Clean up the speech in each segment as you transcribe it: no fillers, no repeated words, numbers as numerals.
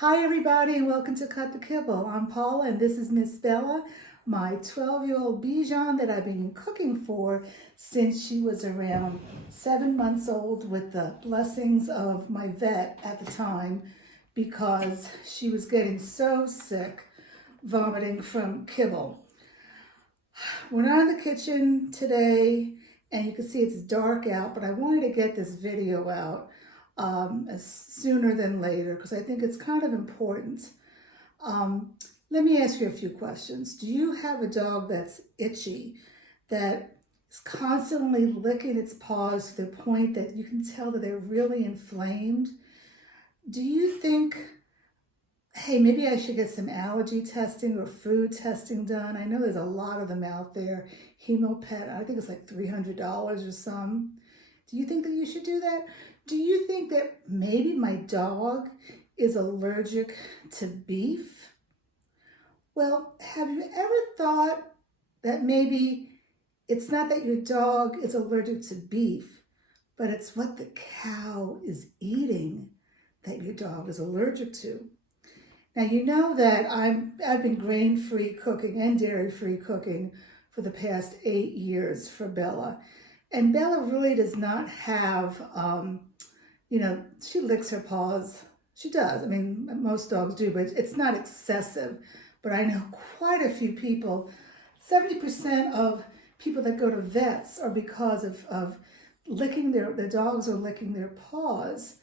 Hi everybody and welcome to Cut the Kibble. I'm Paula and this is Miss Bella, my 12-year-old Bichon that I've been cooking for since she was around 7 months old, with the blessings of my vet at the time, because she was getting so sick, vomiting from kibble. We're not in the kitchen today and you can see it's dark out, but I wanted to get this video out sooner than later because I think it's kind of important. Let me ask you a few questions. Do you have a dog that's itchy, that is constantly licking its paws to the point that you can tell that they're really inflamed? Do you think, hey, maybe I should get some allergy testing or food testing done? I know there's a lot of them out there. Hemopet, I think it's like $300 or some. Do you think that you should do that? Do you think that maybe my dog is allergic to beef? Well, have you ever thought that maybe it's not that your dog is allergic to beef, but it's what the cow is eating that your dog is allergic to? Now, you know that I've been grain-free cooking and dairy-free cooking for the past 8 years for Bella. And Bella really does not have, she licks her paws. She does. I mean, most dogs do, but it's not excessive. But I know quite a few people, 70% of people that go to vets are because of licking their dogs are licking their paws.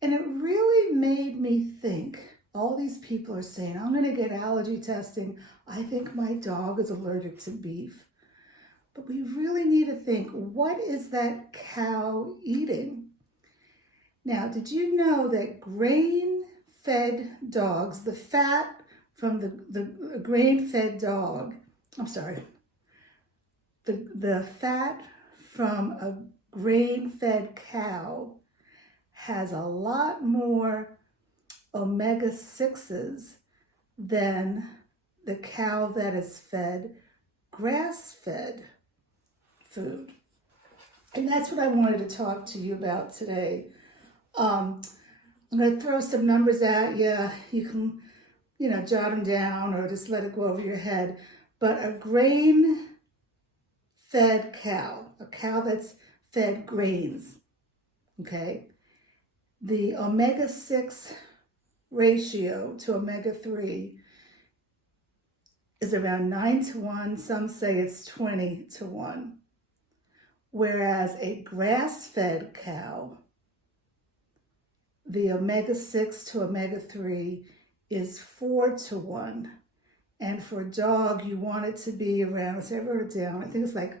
And it really made me think, all these people are saying, I'm going to get allergy testing. I think my dog is allergic to beef. But we really need to think, what is that cow eating? Now, did you know that grain-fed dogs, the fat from the grain-fed dog, the fat from a grain-fed cow has a lot more omega-6s than the cow that is fed grass-fed food. And that's what I wanted to talk to you about today. I'm going to throw some numbers at you. You can, jot them down or just let it go over your head. But a grain-fed cow, a cow that's fed grains, okay, the omega-6 ratio to omega-3 is around 9-1. Some say it's 20-1. Whereas a grass-fed cow, the omega-6 to omega-3 is 4-1. And for a dog, you want it to be around, I wrote it down, I think it's like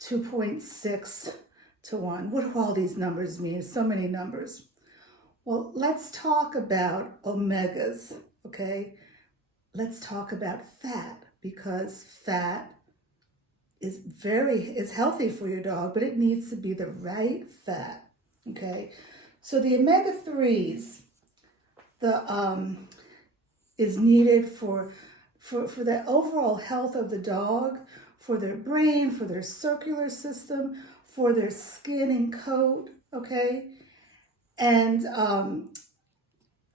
2.6-1. What do all these numbers mean? So many numbers. Well, let's talk about omegas, okay? Let's talk about fat, because fat is healthy for your dog, but it needs to be the right fat, okay? So the omega-3s is needed for the overall health of the dog, for their brain, for their circular system, for their skin and coat, okay? And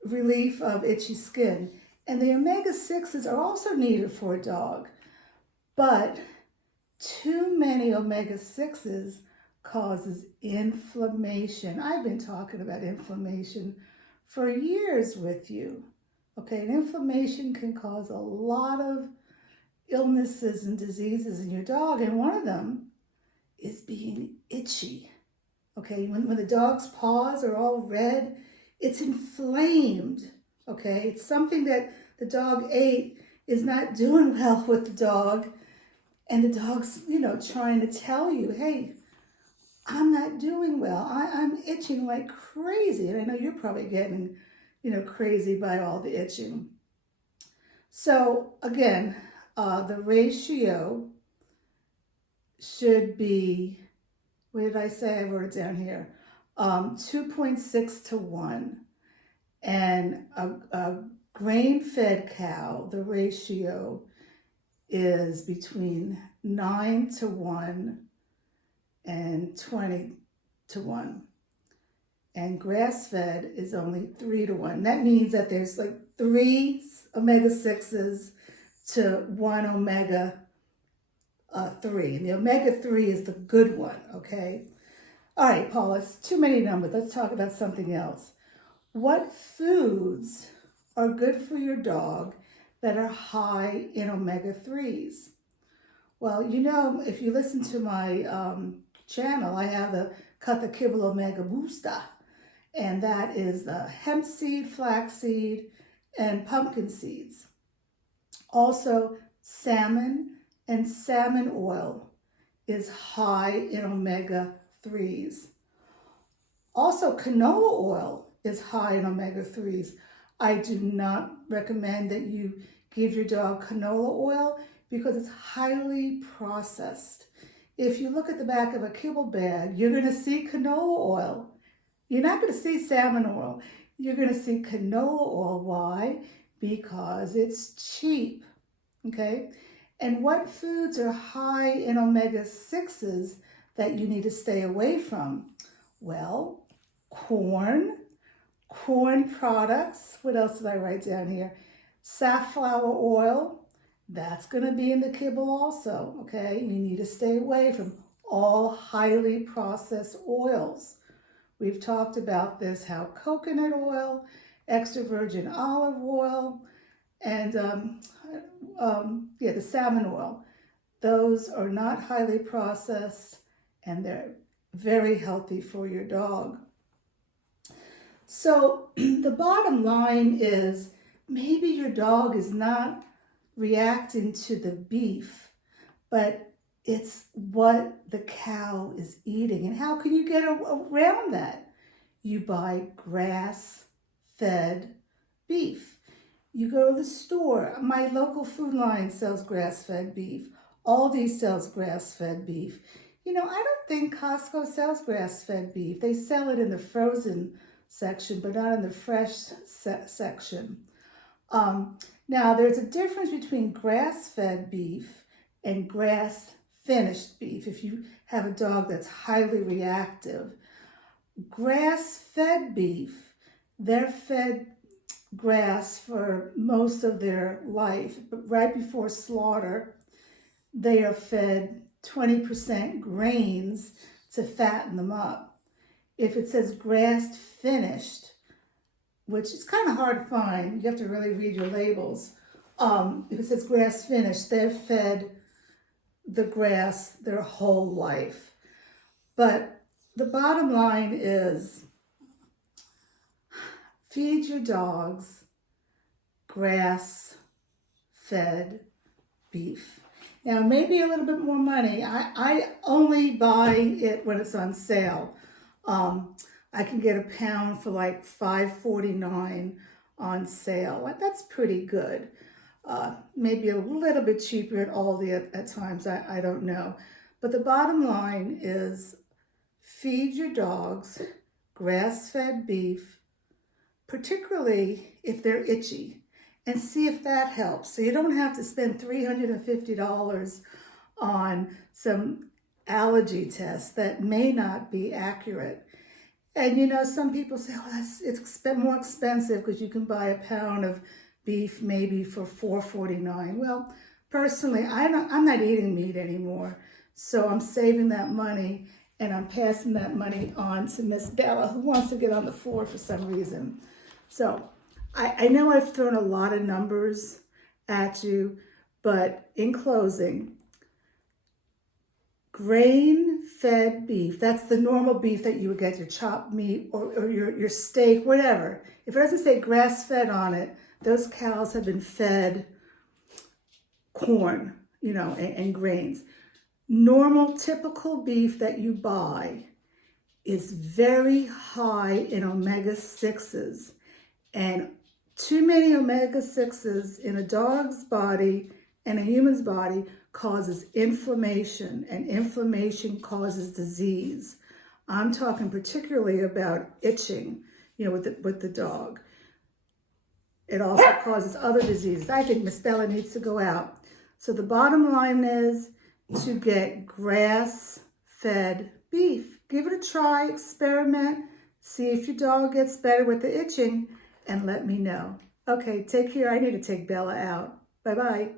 relief of itchy skin. And the omega-6s are also needed for a dog, but too many omega-6s causes inflammation. I've been talking about inflammation for years with you, okay? And inflammation can cause a lot of illnesses and diseases in your dog, and one of them is being itchy, okay? When the dog's paws are all red, it's inflamed, okay? It's something that the dog ate is not doing well with the dog, and the dog's, trying to tell you, hey, I'm not doing well. I'm itching like crazy. And I know you're probably getting, crazy by all the itching. So again, the ratio should be, what did I say? I wrote it down here. 2.6-1. And a grain-fed cow, the ratio is between 9-1 and 20-1. and grass-fed is only 3 to 1. That means that there's like 3 omega-6s to 1 omega 3. And the omega 3 is the good one, okay? All right, Paula, it's too many numbers. Let's talk about something else. What foods are good for your dog that are high in omega 3s? Well, you know, if you listen to my channel, I have the Cut the Kibble Omega Booster, and that is the hemp seed, flaxseed, and pumpkin seeds. Also, salmon and salmon oil is high in omega 3s. Also, canola oil is high in omega 3s. I do not recommend that you give your dog canola oil because it's highly processed. If you look at the back of a kibble bag, you're going to see canola oil. You're not going to see salmon oil. You're going to see canola oil. Why? Because it's cheap. Okay? And what foods are high in omega 6s that you need to stay away from? Well, corn products. What else did I write down here? Safflower oil. That's going to be in the kibble also, okay? You need to stay away from all highly processed oils. We've talked about this, how coconut oil, extra virgin olive oil, and the salmon oil. Those are not highly processed, and they're very healthy for your dog. So the bottom line is maybe your dog is not reacting to the beef, but it's what the cow is eating. And how can you get around that? You buy grass-fed beef. You go to the store. My local food line sells grass-fed beef. Aldi sells grass-fed beef. You know, I don't think Costco sells grass-fed beef. They sell it in the frozen section, but not in the fresh section. Now, there's a difference between grass-fed beef and grass-finished beef. If you have a dog that's highly reactive, grass-fed beef, they're fed grass for most of their life, but right before slaughter, they are fed 20% grains to fatten them up. If it says grass-finished, which is kind of hard to find. You have to really read your labels. If it says grass finished, they're fed the grass their whole life. But the bottom line is feed your dogs grass-fed beef. Now, maybe a little bit more money. I only buy it when it's on sale. I can get a pound for like $5.49 on sale. That's pretty good. Maybe a little bit cheaper at Aldi at times. I don't know. But the bottom line is feed your dogs grass-fed beef, particularly if they're itchy, and see if that helps. So you don't have to spend $350 on some allergy test that may not be accurate. And you know, some people say, oh, it's more expensive because you can buy a pound of beef maybe for $4.49. Well, personally, I'm not eating meat anymore, so I'm saving that money and I'm passing that money on to Miss Bella, who wants to get on the floor for some reason. So I know I've thrown a lot of numbers at you, but in closing, grain-fed beef, that's the normal beef that you would get, your chopped meat or your steak, whatever. If it doesn't say grass-fed on it, those cows have been fed corn, you know, and grains. Normal, typical beef that you buy is very high in omega-6s. And too many omega-6s in a dog's body and a human's body causes inflammation, and inflammation causes disease. I'm talking particularly about itching, you know, with the dog. It also causes other diseases. I think Miss Bella needs to go out. So the bottom line is to get grass-fed beef. Give it a try, experiment, See if your dog gets better with the itching and let me know. Okay, take care. I need to take Bella out. Bye-bye.